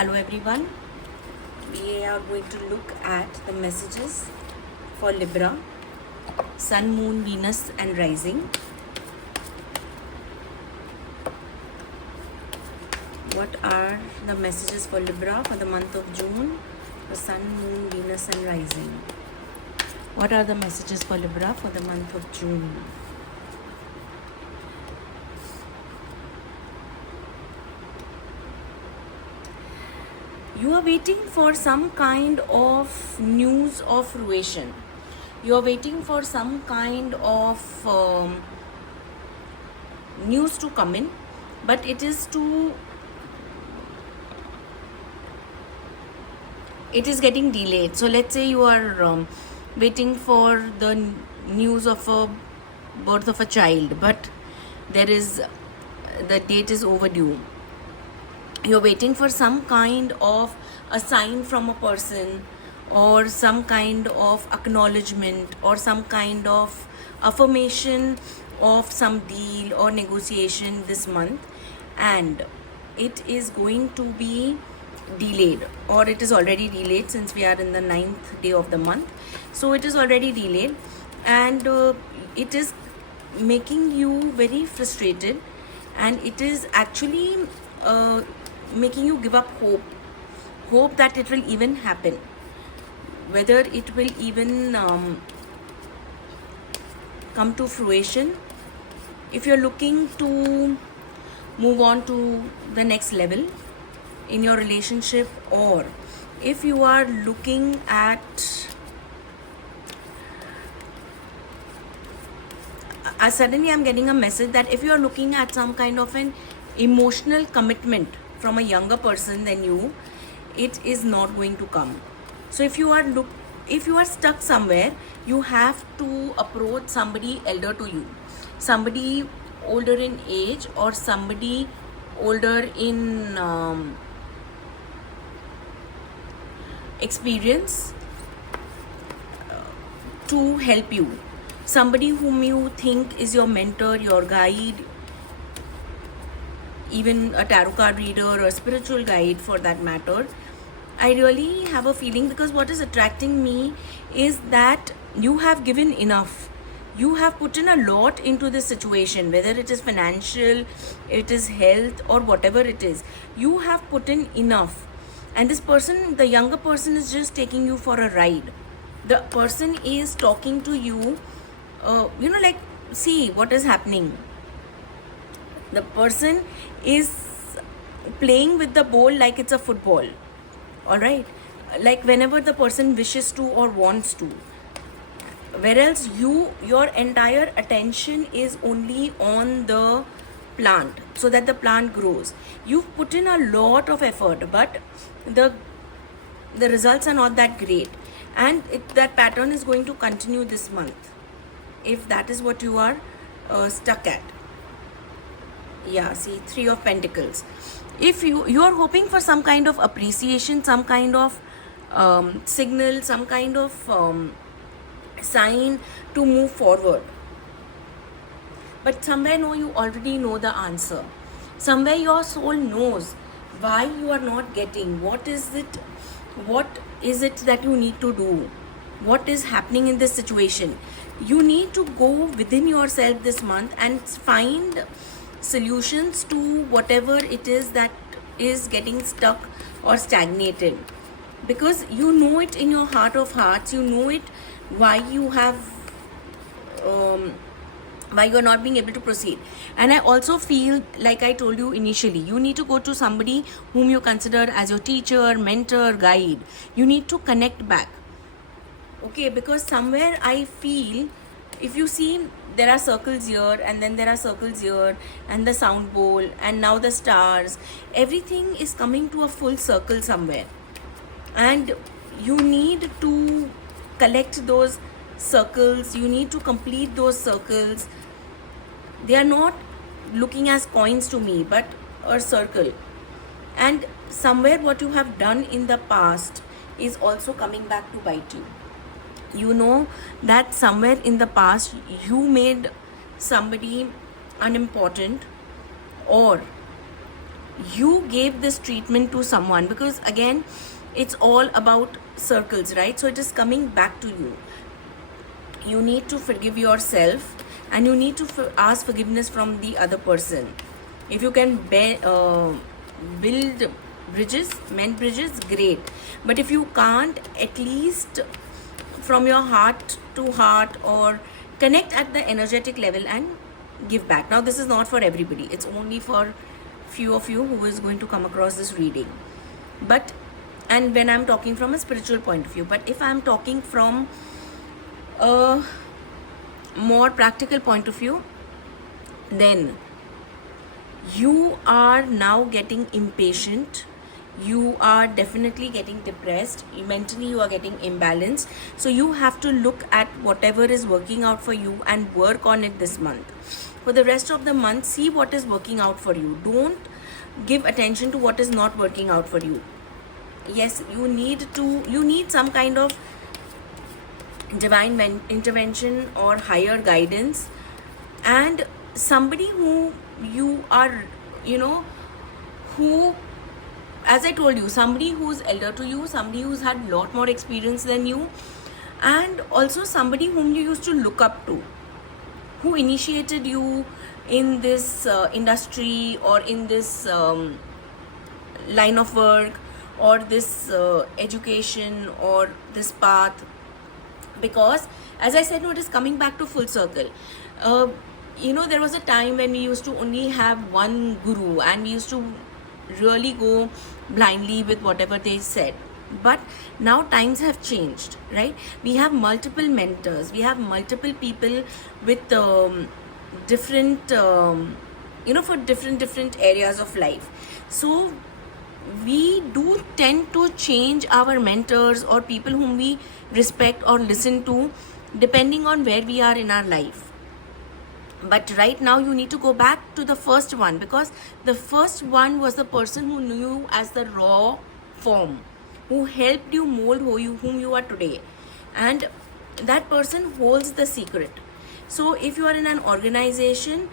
Hello everyone, we are going to look at the messages for Libra, Sun, Moon, Venus and Rising. What are the messages for Libra for the month of June, for Sun, Moon, Venus and Rising? What are the messages for Libra for the month of June? You are waiting for some kind of news of fruition. You are waiting for some kind of news to come in, but it is getting delayed. So let's say you are waiting for the news of a birth of a child, but the date is overdue. You're waiting for some kind of a sign from a person, or some kind of acknowledgement, or some kind of affirmation of some deal or negotiation this month, and it is going to be delayed, or it is already delayed since we are in the 9th day of the month. So it is already delayed, and it is making you very frustrated, and it is actually making you give up hope that it will even happen, whether it will even come to fruition. If you're looking to move on to the next level in your relationship, or if you are looking at suddenly I'm getting a message that if you are looking at some kind of an emotional commitment from a younger person than you, it is not going to come. So if you are stuck somewhere, you have to approach somebody elder to you, somebody older in age, or somebody older in experience to help you, somebody whom you think is your mentor, your guide, even a tarot card reader or a spiritual guide for that matter. I really have a feeling, because what is attracting me is that you have given enough. You have put in a lot into this situation, whether it is financial, it is health, or whatever it is. You have put in enough. And this person, the younger person, is just taking you for a ride. The person is talking to you, like, see what is happening. The person is playing with the ball like it's a football. Alright? Like whenever the person wishes to or wants to. Whereas your entire attention is only on the plant, so that the plant grows. You've put in a lot of effort, but the results are not that great. And that pattern is going to continue this month, if that is what you are stuck at. Yeah, see, 3 of Pentacles. If you are hoping for some kind of appreciation, some kind of signal, some kind of sign to move forward, but somewhere you already know the answer. Somewhere your soul knows why you are not getting. What is it that you need to do? What is happening in this situation? You need to go within yourself this month and find solutions to whatever it is that is getting stuck or stagnated, because you know it in your heart of hearts. You know it why you have why you're not being able to proceed. And I also feel, like I told you initially, you need to go to somebody whom you consider as your teacher, mentor, guide. You need to connect back, okay? Because somewhere I feel, if you see, there are circles here, and then there are circles here, and the sound bowl, and now the stars. Everything is coming to a full circle somewhere, and you need to collect those circles. You need to complete those circles. They are not looking as coins to me, but a circle. And somewhere what you have done in the past is also coming back to bite you. You know that somewhere in the past you made somebody unimportant, or you gave this treatment to someone, because again, it's all about circles, right? So it is coming back to you. You need to forgive yourself, and you need to ask forgiveness from the other person. If you can build bridges, mend bridges, great. But if you can't, at least from your heart to heart, or connect at the energetic level and give back. Now, this is not for everybody. It's only for few of you who is going to come across this reading. But, and when I'm talking from a spiritual point of view, but if I'm talking from a more practical point of view, then you are now getting impatient. You are definitely getting depressed. Mentally, you are getting imbalanced. So you have to look at whatever is working out for you and work on it this month. For the rest of the month, see what is working out for you. Don't give attention to what is not working out for you. Yes, you need some kind of divine intervention or higher guidance, and somebody who you are, who, as I told you, somebody who's elder to you, somebody who's had a lot more experience than you, and also somebody whom you used to look up to, who initiated you in this industry, or in this line of work, or this education, or this path. Because, as I said, it is coming back to full circle. There was a time when we used to only have one guru, and we used to really go blindly with whatever they said. But now times have changed, right? We have multiple mentors, we have multiple people with different for different areas of life. So we do tend to change our mentors or people whom we respect or listen to, depending on where we are in our life. But right now you need to go back to the first one, because the first one was the person who knew you as the raw form, who helped you mold whom you are today, and that person holds the secret. So if you are in an organization,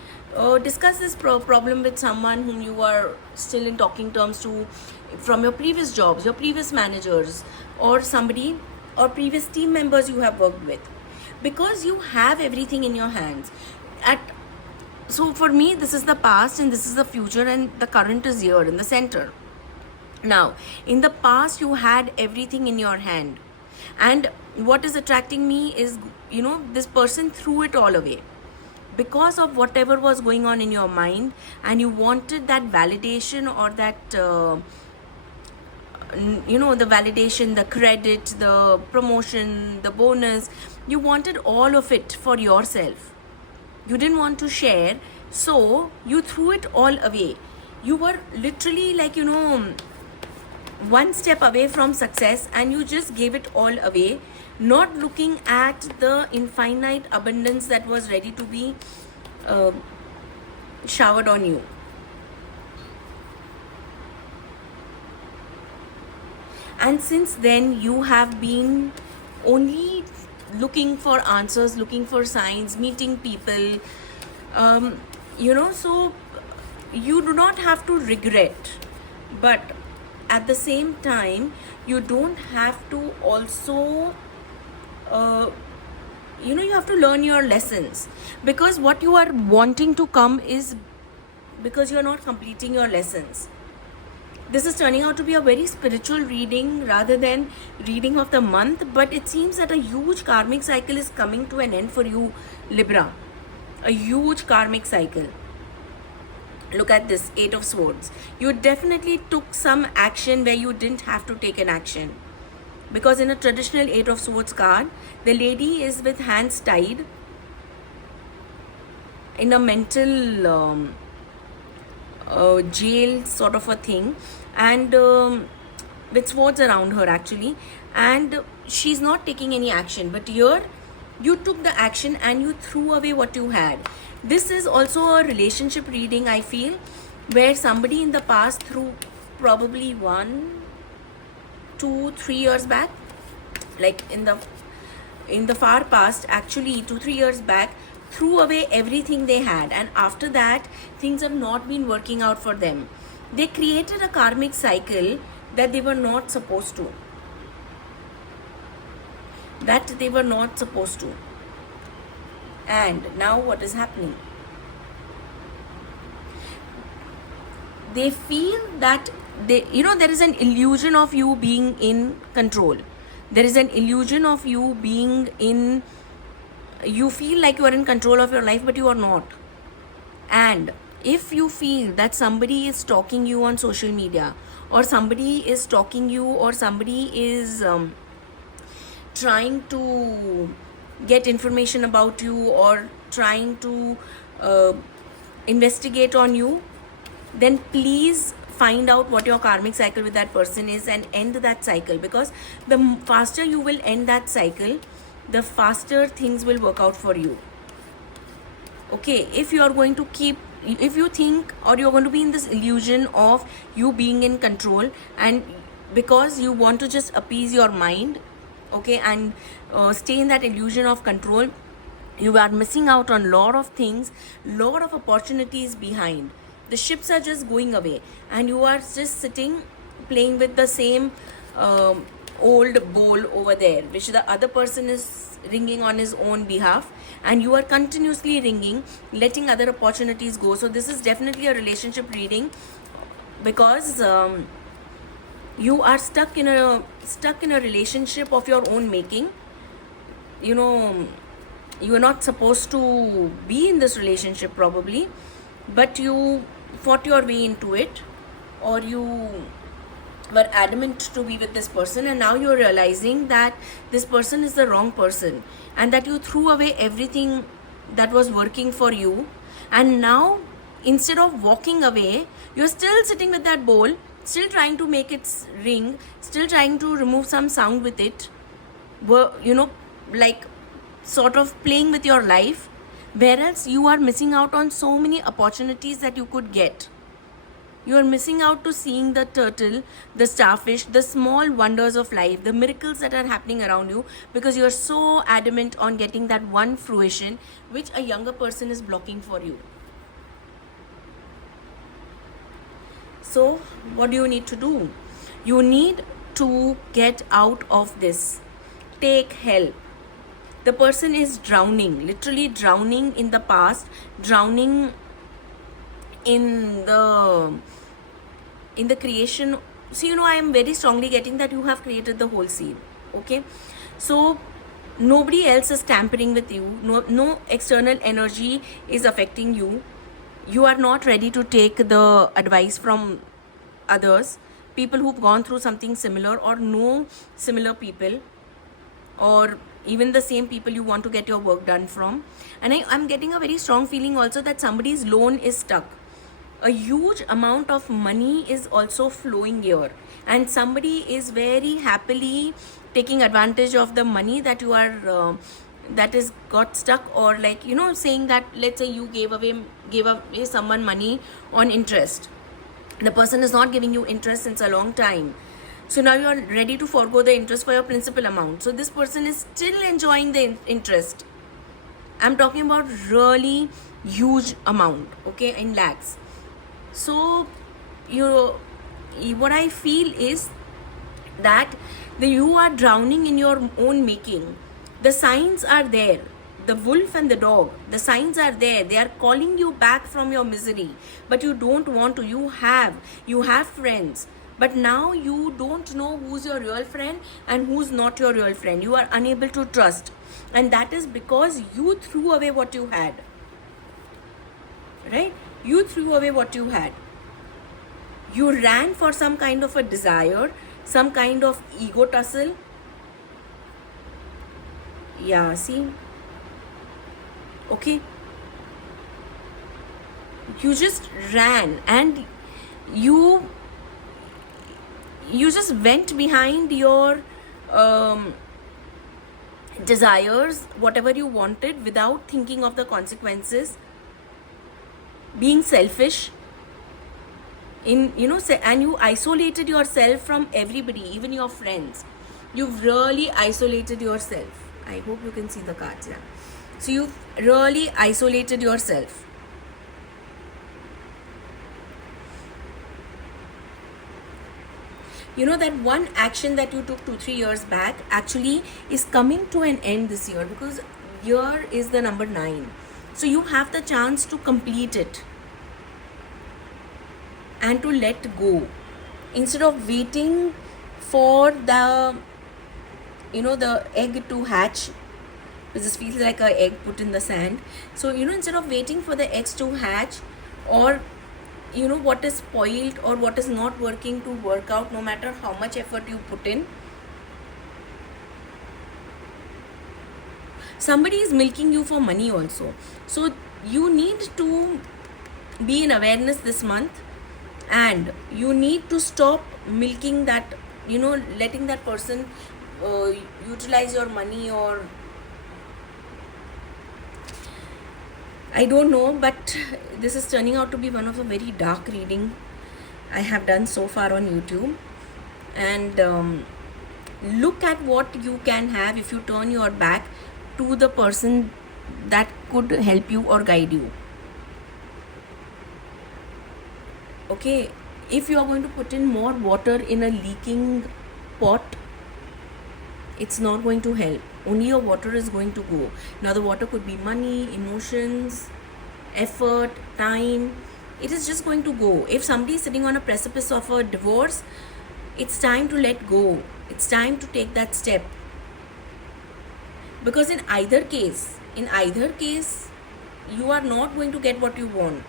discuss this problem with someone whom you are still in talking terms to, from your previous jobs, your previous managers, or somebody, or previous team members you have worked with, because you have everything in your hands. So for me, this is the past and this is the future, and the current is here in the center. Now, in the past, you had everything in your hand, and what is attracting me is, this person threw it all away because of whatever was going on in your mind, and you wanted that validation, or that the validation, the credit, the promotion, the bonus. You wanted all of it for yourself. You didn't want to share, so you threw it all away. You were literally one step away from success, and you just gave it all away, not looking at the infinite abundance that was ready to be showered on you. And since then, you have been only looking for answers, looking for signs, meeting people, so you do not have to regret, but at the same time, you don't have to also, you have to learn your lessons, because what you are wanting to come is because you are not completing your lessons. This is turning out to be a very spiritual reading rather than reading of the month, but it seems that a huge karmic cycle is coming to an end for you, Libra. A huge karmic cycle. Look at this, 8 of Swords. You definitely took some action where you didn't have to take an action. Because in a traditional 8 of Swords card, the lady is with hands tied in a mental jail sort of a thing, and with swords around her actually, and she's not taking any action. But here you took the action and you threw away what you had. This is also a relationship reading, I feel, where somebody in the past, through probably 1, 2, 3 years back, like in the far past, actually 2, 3 years back, threw away everything they had, and after that things have not been working out for them. They created a karmic cycle that they were not supposed to. And now what is happening? They feel that there is an illusion of you being in control. There is an illusion of you being in, you feel like you are in control of your life, but you are not. And if you feel that somebody is stalking you on social media, or somebody is stalking you, or somebody is trying to get information about you, or trying to investigate on you, then please find out what your karmic cycle with that person is and end that cycle. Because the faster you will end that cycle, the faster things will work out for you. Okay, if you are going to if you think, or you're going to be in this illusion of you being in control, and because you want to just appease your mind, okay, and stay in that illusion of control, you are missing out on lot of things, lot of opportunities behind. The ships are just going away, and you are just sitting playing with the same old bowl over there, which the other person is ringing on his own behalf, and you are continuously ringing, letting other opportunities go. So this is definitely a relationship reading, because you are stuck in a relationship of your own making. You are not supposed to be in this relationship probably, but you fought your way into it, or you were adamant to be with this person, and now you're realizing that this person is the wrong person, and that you threw away everything that was working for you, and now instead of walking away, you're still sitting with that bowl, still trying to make it ring, still trying to remove some sound with it, like sort of playing with your life, whereas you are missing out on so many opportunities that you could get. You are missing out to seeing the turtle, the starfish, the small wonders of life, the miracles that are happening around you, because you are so adamant on getting that one fruition which a younger person is blocking for you. So what do you need to do? You need to get out of this. Take help. The person is drowning, literally drowning in the past, drowning in the creation. So I am very strongly getting that you have created the whole scene. Okay, so nobody else is tampering with you. No external energy is affecting you. You are not ready to take the advice from others, people who've gone through something similar, or know similar people, or even the same people you want to get your work done from. And I'm getting a very strong feeling also that somebody's loan is stuck. A huge amount of money is also flowing here, and somebody is very happily taking advantage of the money that you are that is got stuck, or like saying that, let's say you gave away someone money on interest. The person is not giving you interest since a long time, so now you are ready to forego the interest for your principal amount. So this person is still enjoying the interest. I'm talking about really huge amount, okay, in lakhs. So what I feel is that you are drowning in your own making. The signs are there. The wolf and the dog, the signs are there. They are calling you back from your misery, but you don't want to. You have friends, but now you don't know who's your real friend and who's not your real friend. You are unable to trust, and that is because you threw away what you had. Right? You threw away what you had. You ran for some kind of a desire, some kind of ego tussle. Yeah, see? Okay? You just ran, and you just went behind your desires, whatever you wanted, without thinking of the consequences, being selfish and you isolated yourself from everybody, even your friends. You've really isolated yourself. I hope you can see the cards. Yeah, so you've really isolated yourself. You know that one action that you took 2-3 years back actually is coming to an end this year, because year is the number 9. So you have the chance to complete it and to let go, instead of waiting for the the egg to hatch. This feels like an egg put in the sand. So instead of waiting for the eggs to hatch, or what is spoiled or what is not working to work out, no matter how much effort you put in, somebody is milking you for money also. So you need to be in awareness this month, and you need to stop milking that, letting that person utilize your money, or I don't know, but this is turning out to be one of the very dark reading I have done so far on YouTube. And look at what you can have if you turn your back to the person that could help you or guide you. Okay, if you are going to put in more water in a leaking pot, it's not going to help. Only your water is going to go. Now the water could be money, emotions, effort, time. It is just going to go. If somebody is sitting on a precipice of a divorce, it's time to let go. It's time to take that step. Because in either case, you are not going to get what you want.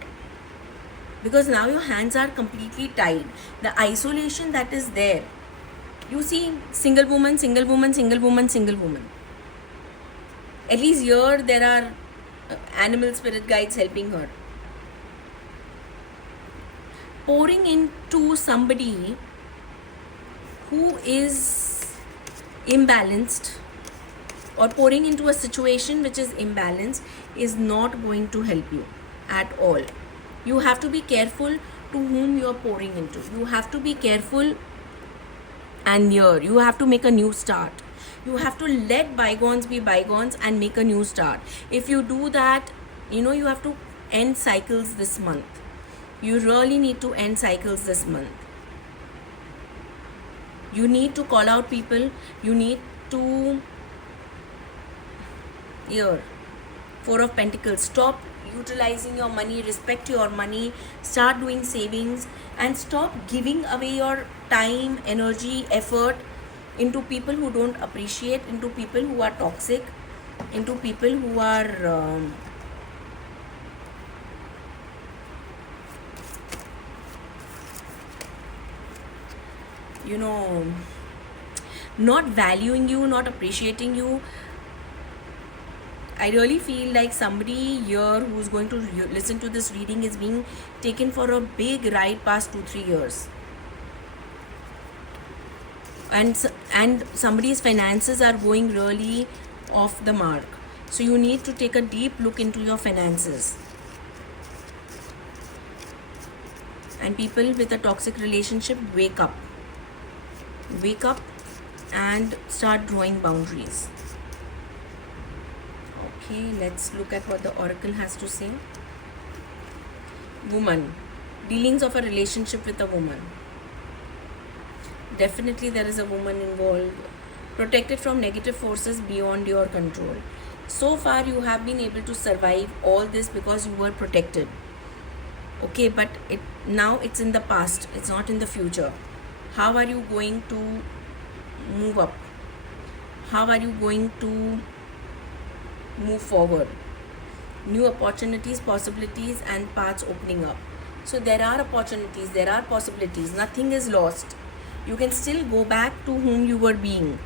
Because now your hands are completely tied. The isolation that is there. You see, single woman. At least here there are animal spirit guides helping her. Pouring into somebody who is imbalanced, or pouring into a situation which is imbalanced, is not going to help you at all. You have to be careful to whom you are pouring into. You have to be careful, and here you have to make a new start. You have to let bygones be bygones and make a new start. If you do that, you have to end cycles this month. You really need to end cycles this month. You need to call out people. You need to, here, 4 of Pentacles, stop utilizing your money, respect your money, start doing savings, and stop giving away your time, energy, effort into people who don't appreciate, into people who are toxic, into people who are not valuing you, not appreciating you. I really feel like somebody here who's going to listen to this reading is being taken for a big ride past 2-3 years. And somebody's finances are going really off the mark. So you need to take a deep look into your finances. And people with a toxic relationship, wake up. Wake up and start drawing boundaries. Okay, let's look at what the oracle has to say. Woman. Dealings of a relationship with a woman. Definitely there is a woman involved. Protected from negative forces beyond your control. So far you have been able to survive all this because you were protected. Okay, but now it's in the past. It's not in the future. How are you going to move up? How are you going to move forward? New opportunities, possibilities, and paths opening up. So there are opportunities, there are possibilities. Nothing is lost. You can still go back to whom you were being.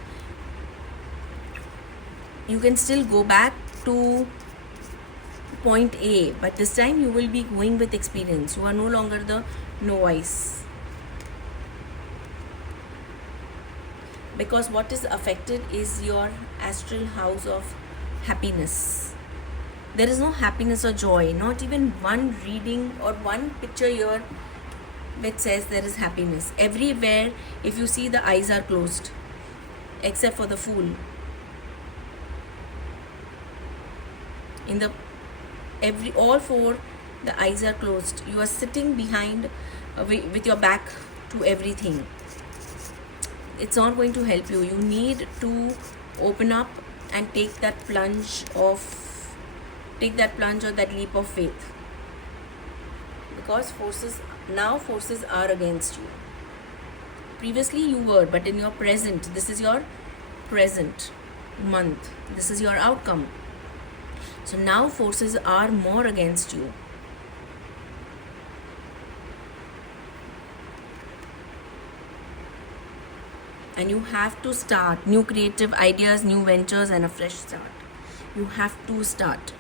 You can still go back to point A, but this time you will be going with experience. You are no longer the novice. Because what is affected is your astral house of happiness. There is no happiness or joy, not even one reading or one picture here which says there is happiness. Everywhere, if you see, the eyes are closed, except for the Fool. All 4, the eyes are closed. You are sitting behind with your back to everything. it's not going to help you. You need to open up and take that plunge or that leap of faith, because forces are against you. Previously you were, but in your present, this is your present month, this is your outcome. So now forces are more against you. And you have to start new creative ideas, new ventures, and a fresh start. You have to start.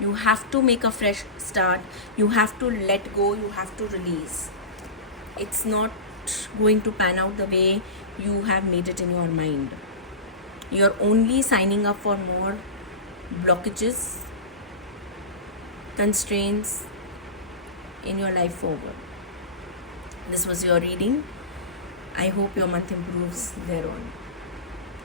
You have to make a fresh start. You have to let go. You have to release. It's not going to pan out the way you have made it in your mind. You're only signing up for more blockages, constraints in your life forward. This was your reading. I hope your month improves thereon.